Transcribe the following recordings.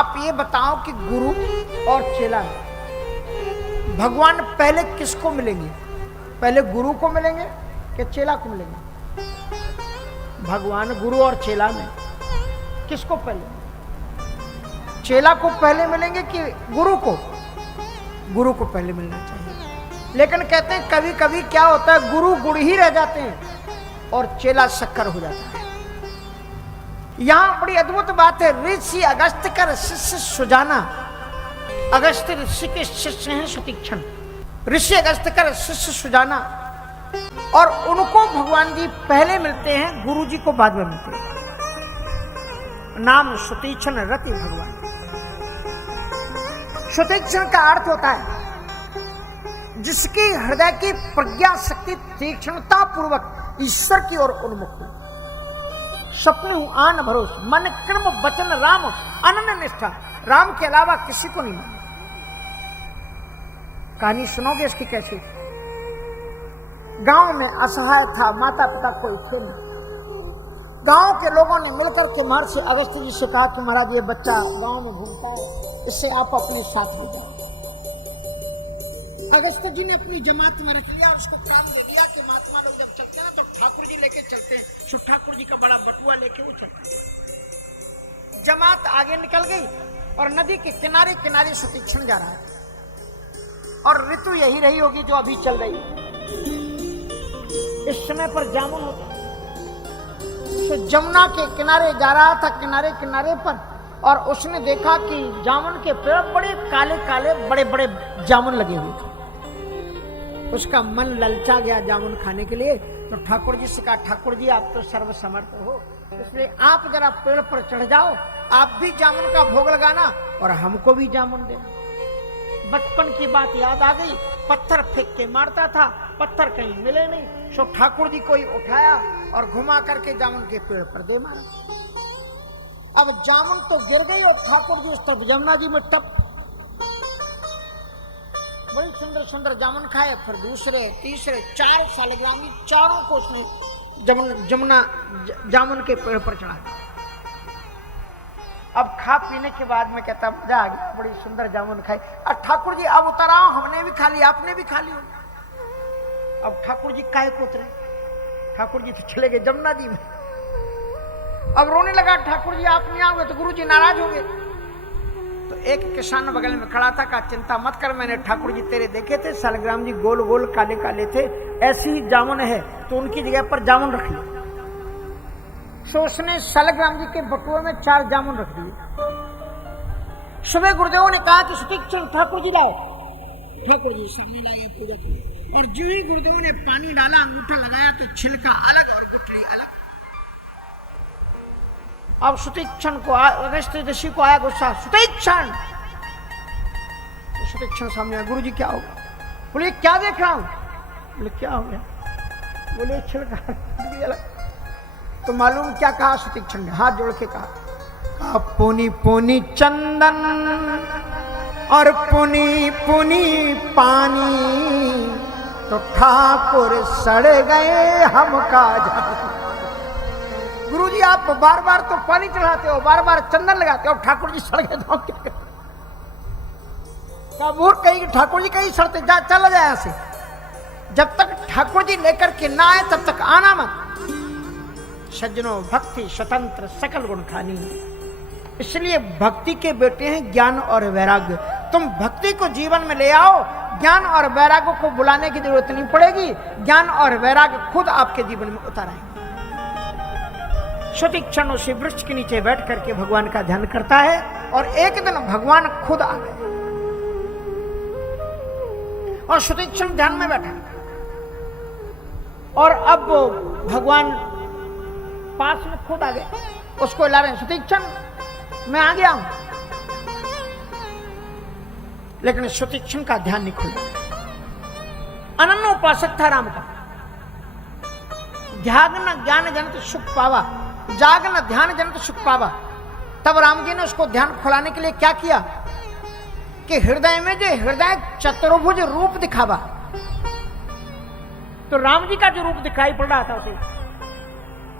आप ये बताओ कि गुरु और चेला, भगवान पहले किसको मिलेंगे? पहले गुरु को मिलेंगे कि चेला को मिलेंगे? भगवान गुरु और चेला में किसको पहले? चेला को पहले मिलेंगे कि गुरु को? गुरु को पहले मिलना चाहिए। लेकिन कहते हैं कभी कभी क्या होता है, गुरु गुड़ ही रह जाते हैं और चेला शक्कर हो जाता है। यहां बड़ी अद्भुत बात है। ऋषि अगस्त कर शिष्य सुजाना। अगस्त ऋषि के शिष्य हैं सुतीक्षण। ऋषि अगस्त कर शिष्य सुजाना, और उनको भगवान जी पहले मिलते हैं, गुरु जी को बाद में मिलते हैं। नाम सुतीक्षण रति भगवान। सुतीक्षण का अर्थ होता है जिसकी हृदय की प्रज्ञा शक्ति तीक्ष्णता पूर्वक ईश्वर की ओर उन्मुख हो। सपने आन भरोस, मन कर्म वचन राम अनन्य निष्ठा। राम के अलावा किसी को नहीं माना। कहानी सुनोगे इसकी कैसी? गांव में असहाय था, माता पिता कोई थे नहीं। गांव के लोगों ने मिलकर के महर्षि अगस्त जी से कहा कि महाराज ये बच्चा गांव में घूमता है, इससे आप अपने साथ ले जाओ। अगस्त जी ने अपनी जमात में रख लिया और उसको काम दे दिया कि महात्मा लोग जब चलते हैं ना तो ठाकुर जी लेके चलते हैं। सो ठाकुर जी का बड़ा बटुआ लेके वो चलते। जमात आगे निकल गई और नदी के किनारे किनारे सुतीक्षण जा रहा है, और ऋतु यही रही होगी जो अभी चल रही है। इस समय पर जामुन होता है। तो जमुना के किनारे जा रहा था, किनारे किनारे पर, और उसने देखा कि जामुन के पेड़ बड़े काले काले बड़े बड़े जामुन लगे हुए थे। उसका मन ललचा गया जामुन खाने के लिए। तो ठाकुर जी से कहा, ठाकुर जी आप तो सर्वसमर्थ हो, इसलिए आप जरा पेड़ पर चढ़ जाओ, आप भी जामुन का भोग लगाना और हमको भी जामुन देना। बचपन की बात याद आ गई। पत्थर फेंक के मारता था, पत्थर कहीं मिले नहीं। सो ठाकुर जी को ही उठाया और घुमा करके जामुन के पेड़ पर दे मारा। अब जामुन तो गिर गई और ठाकुर जी उस तरफ यमुना जी में टप। बड़ी सुंदर सुंदर जामुन खाए। फिर दूसरे तीसरे 4 सालग्रामी, चारों को उसने जमुना जामुन के पेड़ पर चढ़ा दिया। अब खा पीने के बाद में कहता मजा आ गया, बड़ी सुंदर जामुन खाई। और ठाकुर जी अब उतर आओ, हमने भी खा लिया, आपने भी खा लिया। अब ठाकुर जी काहे को उतरे? ठाकुर जी तो चले गए जमुना जी में। अब रोने लगा, ठाकुर जी आप नहीं आओगे तो गुरु जी नाराज होंगे। तो एक किसान बगल में खड़ा था, कहा चिंता मत कर, मैंने ठाकुर जी तेरे देखे थे, सालग्राम जी गोल गोल काले काले थे, ऐसी ही जामुन है तो उनकी जगह पर जामुन रख लिया। सो उसने सालग्राम जी के बटुए में 4 जामुन रख दिए। सुबह गुरुदेव ने कहा कि सुतीक्षण ठाकुर जी लाओ। ठाकुर जी सामने लाए पूजा की, और जो ही गुरुदेव ने पानी डाला, अंगूठा लगाया तो छिलका अलग और गुठली अलग। अब सुतीक्षण को अगस्त ऋषि को आया गुस्सा, सुतीक्षण। तो सुतीक्षण सामने आया, गुरु जी क्या होगा? बोले क्या देख रहा हूं? बोले क्या हो गया? बोले छिलका अलग। तो मालूम क्या कहा सुतीक्षण ने? हाथ जोड़ के कहा पुनी पुनी चंदन और पुनी पुनी पानी, तो ठाकुर सड़ गए हम काज। गुरुजी आप बार बार तो पानी चढ़ाते हो, बार बार चंदन लगाते हो, ठाकुर जी सड़ गए तो क्या करें? मूर्ख कहीं ठाकुर जी कहीं सड़ते, जा चला जाए यहां से। जब तक ठाकुर जी लेकर के ना आए तब तक आना मत। सज्जनों भक्ति स्वतंत्र सकल गुण खानी। इसलिए भक्ति के बेटे हैं ज्ञान और वैराग्य। तुम भक्ति को जीवन में ले आओ, ज्ञान और वैराग्य को बुलाने की जरूरत नहीं पड़ेगी। ज्ञान और वैराग्य खुद आपके जीवन में उतर आएंगे। सुतीक्षण उसी वृक्ष के नीचे बैठ करके भगवान का ध्यान करता है, और एक दिन भगवान खुद आ गए और सुतीक्षण ध्यान में बैठा। और अब भगवान पास में खुद आ गए, उसको ला रहे हैं, सुतीक्षण मैं आ गया हूं। लेकिन सुतीक्षण का ध्यान नहीं खुला। अनन्य उपासक था राम का। ध्यान ज्ञान जनत सुख पावा, जागन ध्यान जनत सुख पावा। तब राम जी ने उसको ध्यान खुलाने के लिए क्या किया कि हृदय में जो हृदय चतुर्भुज रूप दिखावा। तो राम जी का जो रूप दिखाई पड़ रहा था उसे,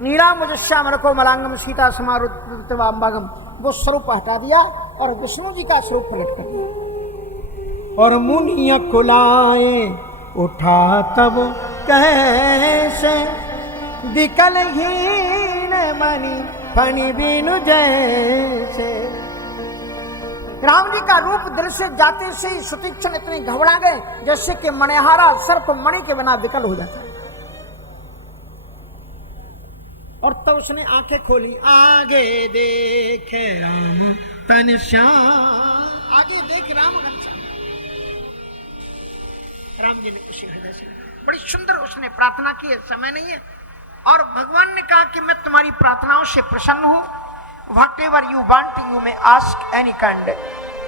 नीला मुजस्या मरको मलांगम सीता समारुतवाम्बागम, वो स्वरूप हटा दिया और विष्णु जी का स्वरूप प्रकट कर दिया। और मुनिया कुलाए उठा तब कैसे विकलहीन मणि फणि बिनु जैसे। राम जी का रूप दिल से जाते से ही सुतीक्षण इतने घबरा गए जैसे कि मणिहारा सर्प मणि के बिना विकल हो जाता है। और तब उसने आंखें खोली, आगे देखे राम तन श्याम, आगे देख राम घनश्याम। राम जी ने किसी हृदय से बड़ी सुंदर उसने प्रार्थना की, समय नहीं है। और भगवान ने कहा कि मैं तुम्हारी प्रार्थनाओं से प्रसन्न हूं। Whatever you want, you may ask any kind.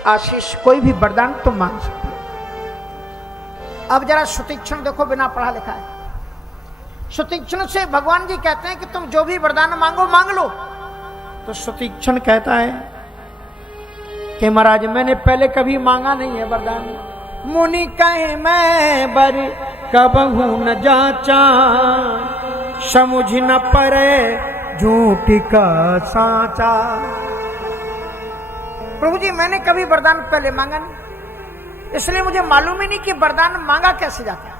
आशीष कोई भी वरदान तुम मांग सकते हो। अब जरा सुतीक्षण देखो, बिना पढ़ा लिखा है। सुतीक्षण से भगवान जी कहते हैं कि तुम जो भी वरदान मांगो मांग लो। तो सुतीक्षण कहता है कि महाराज मैंने पहले कभी मांगा नहीं है वरदान। मुनि कहे मैं बर कबहू न जाचा, समझ न परे झूठी का साचा। प्रभु जी मैंने कभी वरदान पहले मांगा नहीं, इसलिए मुझे मालूम ही नहीं कि वरदान मांगा कैसे जाता है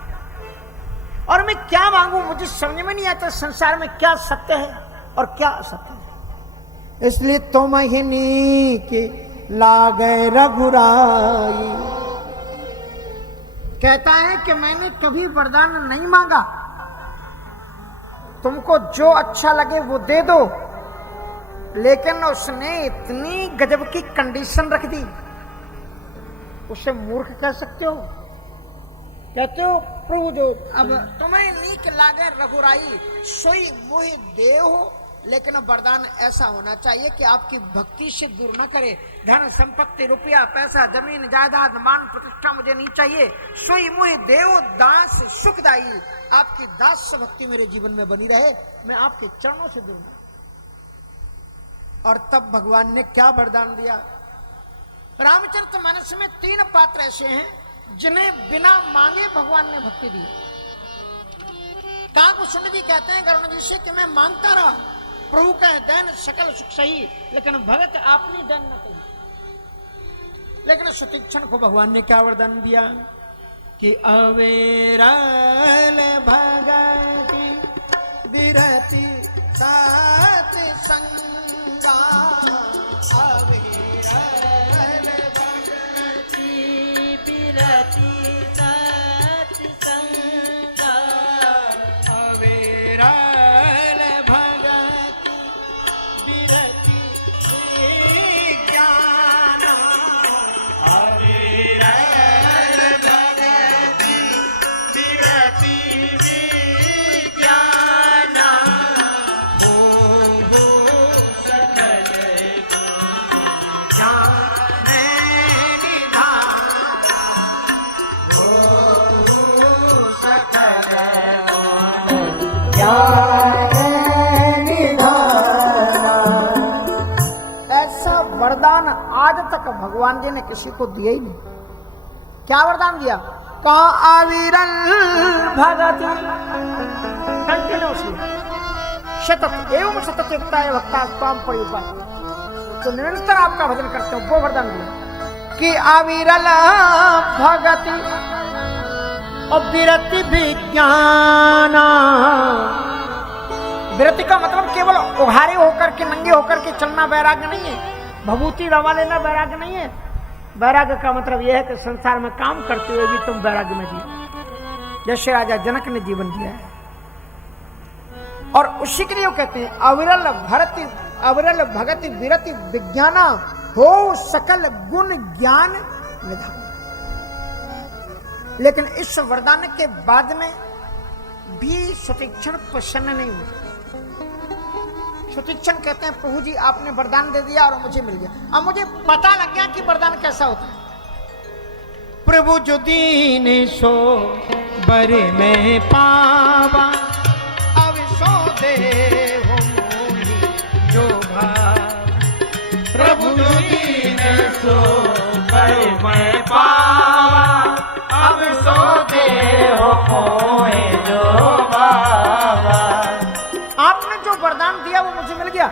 और मैं क्या मांगू। मुझे समझ में नहीं आता संसार में क्या सत्य है और क्या असत्य है। इसलिए तुम ही के लागे रघुराई। कहता है कि मैंने कभी वरदान नहीं मांगा, तुमको जो अच्छा लगे वो दे दो। लेकिन उसने इतनी गजब की कंडीशन रख दी, उसे मूर्ख कह सकते हो? कहते हो प्रभु जो अब तुम्हें नीक लागे रघुराई सोई मोहि देव हो, लेकिन वरदान ऐसा होना चाहिए कि आपकी भक्ति से दूर न करे। धन संपत्ति रुपया पैसा जमीन जायदाद मान प्रतिष्ठा मुझे नहीं चाहिए। सोई मोहि देव दास सुखदाई, आपकी दास भक्ति मेरे जीवन में बनी रहे, मैं आपके चरणों से दूर न। और तब भगवान ने क्या वरदान दिया। रामचरितमानस में 3 पात्र ऐसे हैं जिन्हें बिना मांगे भगवान ने भक्ति दी। काकभूषण जी कहते हैं गरुण जी से कि मैं मांगता रहा, प्रभु कहे दैन सकल सुख सही, लेकिन भगत आपने दैन न कही। लेकिन सुतीक्षण को भगवान ने क्या वरदान दिया कि अवेरल भगति विरति सात संगा। अवेरल भगति विरति सात संगा। अवेरल भगति विरति ज्ञान। अवेरल भगति विरति ज्ञान। हो सकल ज्ञान निधान। हो सकल ज्ञान निधान। ऐसा वरदान आज तक भगवान जी ने किसी को दिया ही नहीं। क्या वरदान दिया? कहा अविरल भगति कंटिन्यूअसली सतत एवं सतत युक्ता भक्ता स्वाम परिउपा, तो निरंतर आपका भजन करते हो, वो वरदान दिया कि अविरल भगति और विरति विज्ञाना। विरति का मतलब केवल उघारे होकर के नंगे होकर के चलना वैराग्य नहीं है, भभूति रवा लेना वैराग्य नहीं है। वैराग्य का मतलब यह है कि संसार में काम करते हुए भी तुम वैराग्य में जियो, जैसे राजा जनक ने जीवन दिया है। और उसी के लिए वो कहते हैं अविरल भगति विरति विज्ञाना, हो सकल गुण ज्ञान निधान। लेकिन इस वरदान के बाद में भी सुतीक्षण प्रसन्न नहीं हुआ। सुतीक्षण कहते हैं प्रभु जी आपने वरदान दे दिया और मुझे मिल गया, अब मुझे पता लग गया कि वरदान कैसा होता है। प्रभु जो दीन सो बर में पावा, अब सो दे हो मोहि जो भाव। प्रभु जो दीन सो बर में पावा, अब सो दे हो मोहि जो भाव। आपने जो वरदान दिया वो मुझे मिल गया,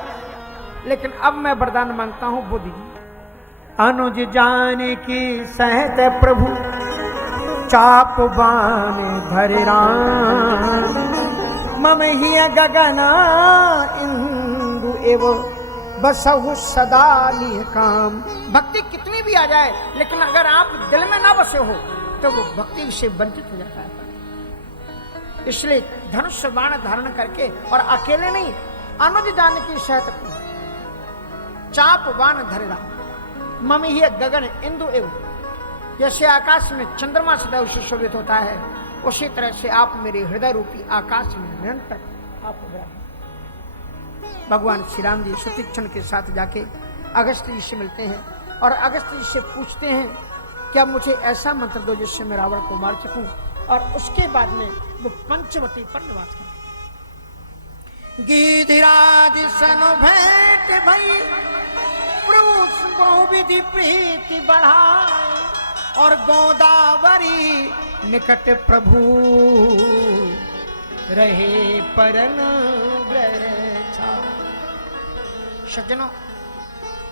लेकिन अब मैं वरदान मांगता हूं वो दीजिए। अनुज जान की सहत प्रभु चाप बान धरि राम। मम हिय गगना इंदु एव बसहु सदा निह काम। भक्ति कितनी भी आ जाए लेकिन अगर आप दिल में ना बसे हो तो वो भक्ति से वंचित हो जाता है। इसलिए धनुष बाण धारण करके और अकेले नहीं, अनुज जान की सहत चाप बाण धरि राम। मम हिय गगन इंदु एव, जैसे आकाश में चंद्रमा सदैव सुशोभित होता है उसी तरह से आप मेरे हृदय रूपी आकाश में निरंतर आप भगवान श्री राम जी सुतीक्षण के साथ जाके अगस्त्य जी से मिलते हैं और अगस्त्य जी से पूछते हैं क्या मुझे ऐसा मंत्र दो जिससे मैं रावण को मार सकूं, और उसके बाद में वो पंचवटी पर निवास करते। गिरिराज सन भेंट भई प्रभु बहुविधि प्रीति बढ़ाए, और गोदावरी निकट प्रभु रहे परन सज्जनों।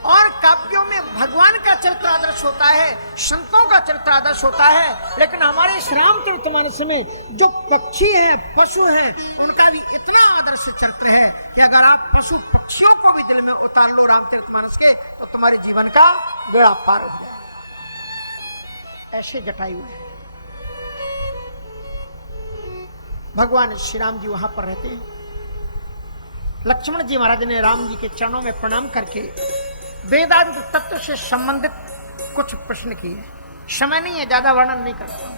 और काव्यों में भगवान का चरित्र आदर्श होता है, संतों का चरित्र आदर्श होता है, लेकिन हमारे इस रामचरितमानस में जो पक्षी हैं, पशु हैं, उनका भी इतना आदर्श चरित्र है कि अगर आप पशु पक्षियों को भी दिल में उतार लो रामचरितमानस के तो तुम्हारे जीवन का बेड़ा पार हो जाए। ऐसे जटायु है। भगवान श्री राम जी वहां पर रहते हैं। लक्ष्मण जी महाराज ने राम जी के चरणों में प्रणाम करके वेदांत तत्व से संबंधित कुछ प्रश्न किए। समय नहीं है, ज्यादा वर्णन नहीं करता।